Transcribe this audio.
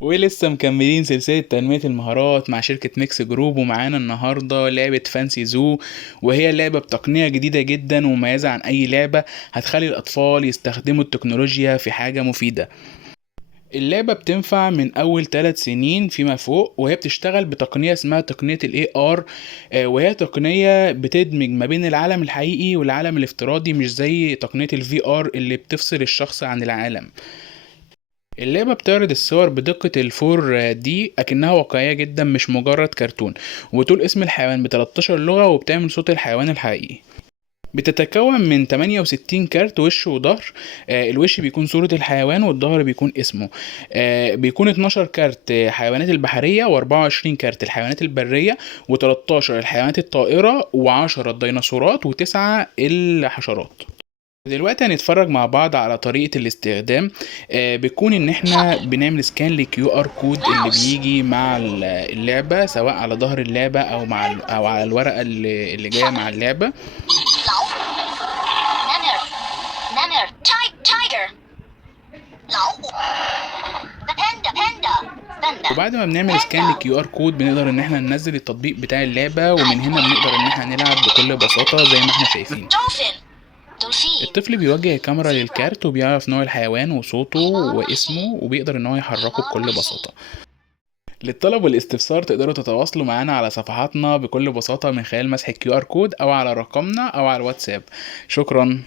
ولسه مكملين سلسلة تنمية المهارات مع شركة ميكس جروب، ومعانا النهاردة لعبة فانسي زو. وهي لعبة بتقنية جديدة جدا ومميزة عن أي لعبة، هتخلي الأطفال يستخدموا التكنولوجيا في حاجة مفيدة. اللعبة بتنفع من أول 3 سنين فيما فوق، وهي بتشتغل بتقنية اسمها تقنية ال AR. وهي تقنية بتدمج ما بين العالم الحقيقي والعالم الافتراضي، مش زي تقنية ال VR اللي بتفصل الشخص عن العالم. اللعبة بتعرض الصور بدقة الفور دي أكنها واقعية جدا، مش مجرد كرتون. وبتقول اسم الحيوان ب 13 لغة، وبتعمل صوت الحيوان الحقيقي. بتتكون من 68 كارت وش وظهر. الوش بيكون صورة الحيوان، والظهر بيكون اسمه. بيكون 12 كارت حيوانات البحرية، و24 كارت الحيوانات البرية، و13 الحيوانات الطائرة، و10 الديناصورات، و9 الحشرات. دلوقتي هنتفرج مع بعض على طريقة الاستخدام. بيكون ان احنا بنعمل سكان للكيو ار كود اللي بيجي مع اللعبة، سواء على ظهر اللعبة او على الورقة اللي جاية مع اللعبة. 老虎，Nana，Tiger，老虎，the وبعد ما بنعمل سكان للكيو ار كود، بنقدر ان احنا ننزل التطبيق بتاع اللعبة، ومن هنا بنقدر ان احنا نلعب بكل بساطة زي ما احنا شايفين. panda，dolphin，delfin，الطفل بيوجه الكاميرا للكارت، وبيعرف نوع الحيوان وصوته واسمه، وبيقدر ان هو يحركه بكل بساطة. للطلب والاستفسار تقدروا تتواصلوا معنا على صفحاتنا بكل بساطة من خلال مسح الكيو ار كود، او على رقمنا او على الواتساب. شكرا.